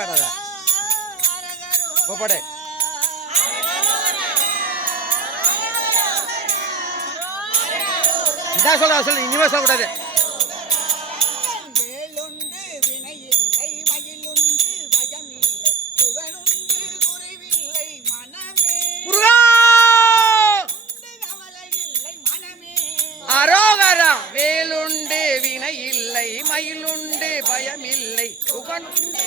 பாடாத இப்போ பாடு. இதான் சொல்ற சொல்லு இனிமே சொல்லக்கூடாது. வேலுண்டு வினையில்லை மயிலுண்டு வேலுண்டு வினை இல்லை மயிலுண்டு பயமில்லை. புகனுண்டு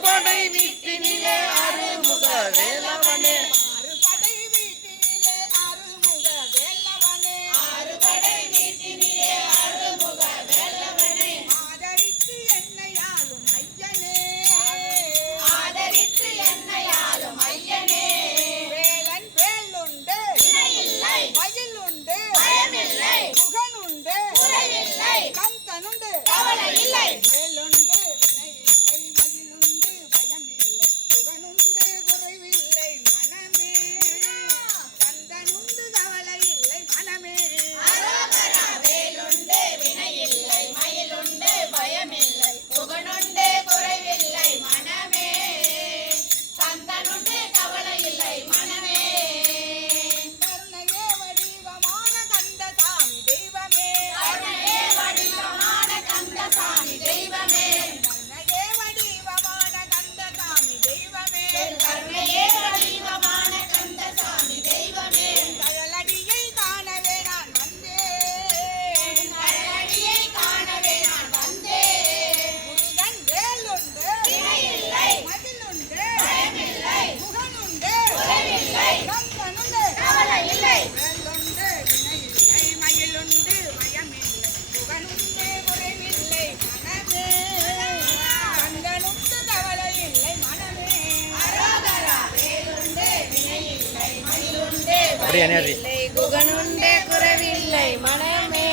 குகனுண்டே குறைவில்லை மனமே.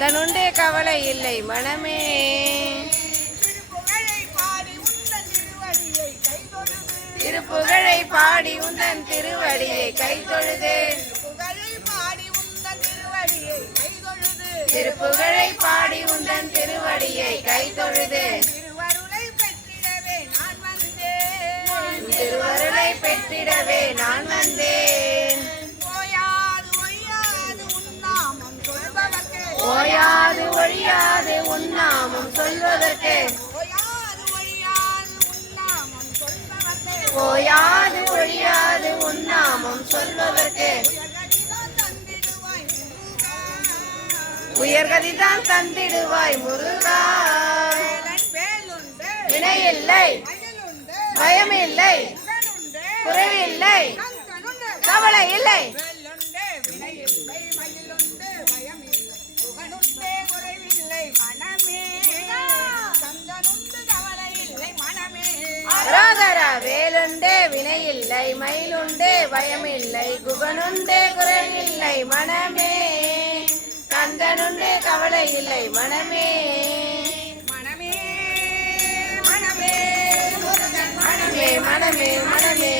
தனுண்டே கவலை இல்லை மனமே. திருப்புகழை பாடி உந்தன் திருவடியை திருவடியை கைதொழுது திருப்புகழை பாடி உந்தன் திருவடியை நான் வந்தேன். திருவருளை பெற்றிடவே ஓயாது ஒழியாது உன்னாமம் சொல்வதற்கு. ஓயாது ஒழியாது உன்னாமம் சொல்வதற்கு. உயர்கதிதான் தந்திடுவாய் முருகா. வினையில்லை. பயமில்லை. குறைவில்லை. கவலை இல்லை. வினையில்லை மயிலுண்டே பயமில்லை குகனுண்டே குறைவில்லை மனமே. கந்தனுண்டே கவலை இல்லை மனமே. மனமே மனமே மனமே. மனமே மனமே.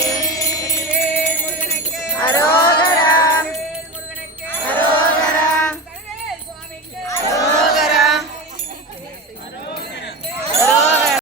அரோ